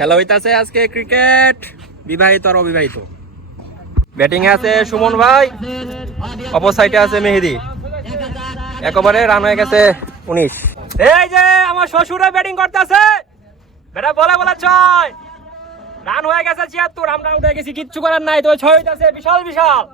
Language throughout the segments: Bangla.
খেলা হইতাছে আজকে ক্রিকেট, বিবাহিত আর অবিবাহিত। ব্যাটিং এ আছে সুমন ভাই, অপর সাইডে আছে মেহেদি। একবারে রান হয়ে গেছে 19। এই যে আমার শ্বশুরে ব্যাটিং করতেছে, বেটা বলে বলে 6 রান হয়ে গেছে 76। আমরা উঠে গেছি, কিচ্ছু করার নাই। তো 6 হইতাছে, বিশাল বিশাল।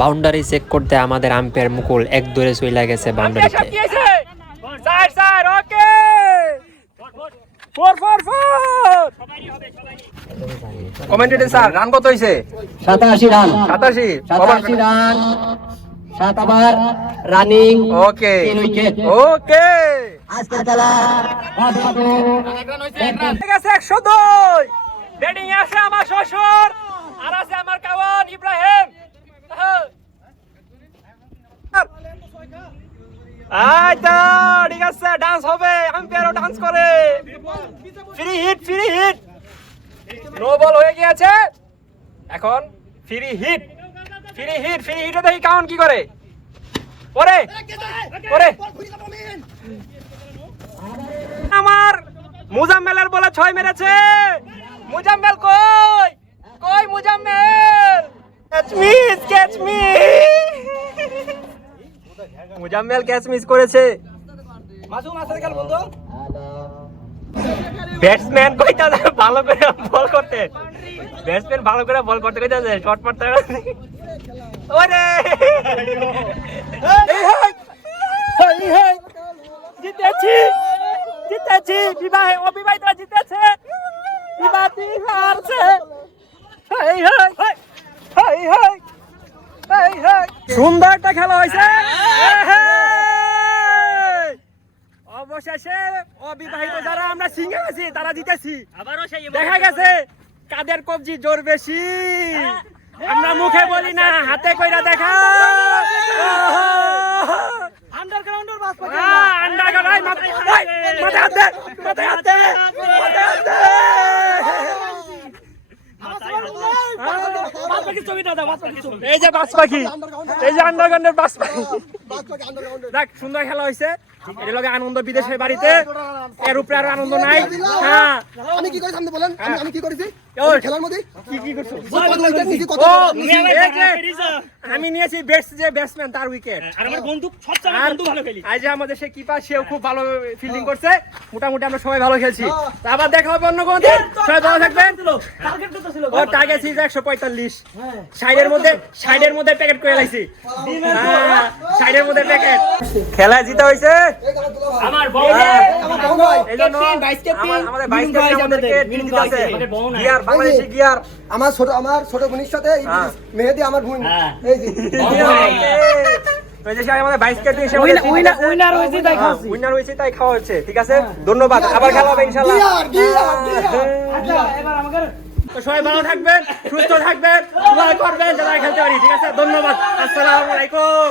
বাউন্ডারি চেক করতে আমাদের আম্পায়ার মুকুল এক দৌড়ে চলে গেছে বাউন্ডারিতে। কমেন্টেটর স্যার, রান কত হইছে? 87 run. 87 run, 7 over running. Okay 3 wicket. Okay, আজকের খেলা ঠিক আছে। 102 ব্যাটিং এ আছে আমার শ্বশুর, আর আছে আমার কাওয়ান ইব্রাহিম। আচ্ছা ঠিক আছে, ডান্স হবে, আম্পায়ারও ডান্স করে। Free hit, free hit. No ball হয়ে গিয়েছে, এখন free hit, free hit. Free হিটে দেখি কাউন কি করে। পরে পরে আমার মুজাম্মেলের বলে 6 মেরেছে। মুজাম্মেল কই কই? Muzammel catch miss, catch miss. Muzammel catch miss করেছে। ব্যাটসম্যান কইতাছে ভালো করে বল করতে, ব্যাটসম্যান ভালো করে বল করতে কইতাছে, শট মারতে। ওরে জিতেছি, জিতেছি। অবিবাহিতরা জিতেছে, বিবাহিত হারছে। সুন্দর একটা খেলা হয়েছে। অবশেষে অবিবাহিত যারা আমরা সিঙ্গে আছি তারা জিতেছি। দেখা গেছে কাদের কবজি জোর বেশি। আমরা মুখে বলি না, হাতে কইরা দেখা। আন্ডারগ্রাউন্ডের বাস পাখি, আন্ডারগ্রাউন্ড মাথায় হাতে, মাথায় হাতে, মাথায় হাতে। এই যে বাস পাখি, এই যে আন্ডারগ্রাউন্ডের বাস পাখি। দেখ সুন্দর খেলা হয়েছে। এর লগে আনন্দ বিদেশের বাড়িতে, এর উপরে আর আনন্দ নাই। হ্যাঁ, আমি কি করি সামনে বলেন, আমি কি করেছি খেলার মধ্যে? কি করছো? ও আমি নিয়েছি বেস্ট যে ব্যাটসম্যান তার উইকেট। আর আমার বন্ধু সবচেয়ে বন্ধু ভালো খেলি। আজ আমাদের সে কিপার, সেও খুব ভালো ফিল্ডিং করছে। মোটামুটি আমরা সবাই ভালো খেলছি। আবার দেখা হবে অন্য কোনো দিন। সবাই ভালো থাকবেন। ওর টার্গেট ছিল 145। সাইডের মধ্যে প্যাকেট করে লাইছি। সাইডের মধ্যে প্যাকেট। খেলা জিতা হয়েছে আমার বউ, এই জন্য আমাদের ভাইস ক্যাপ্টেন আমাদেরকে টিম দিতেছে গিয়ার, বাংলাদেশি গিয়ার। আমার ছোট বোনের সাথে মেহেদি আমার বোন। এই যে আমাদের ভাইস ক্যাপ্টেন এসে উইনার হয়েছে তাই খাওয়া হচ্ছে। ঠিক আছে, ধন্যবাদ। আবার খেলা হবে ইনশাআল্লাহ। তো সবাই ভালো থাকবেন, সুস্থ থাকবেন, দোয়া করবেন যারা খেলতে পারি। ঠিক আছে, ধন্যবাদ। আসসালামু আলাইকুম।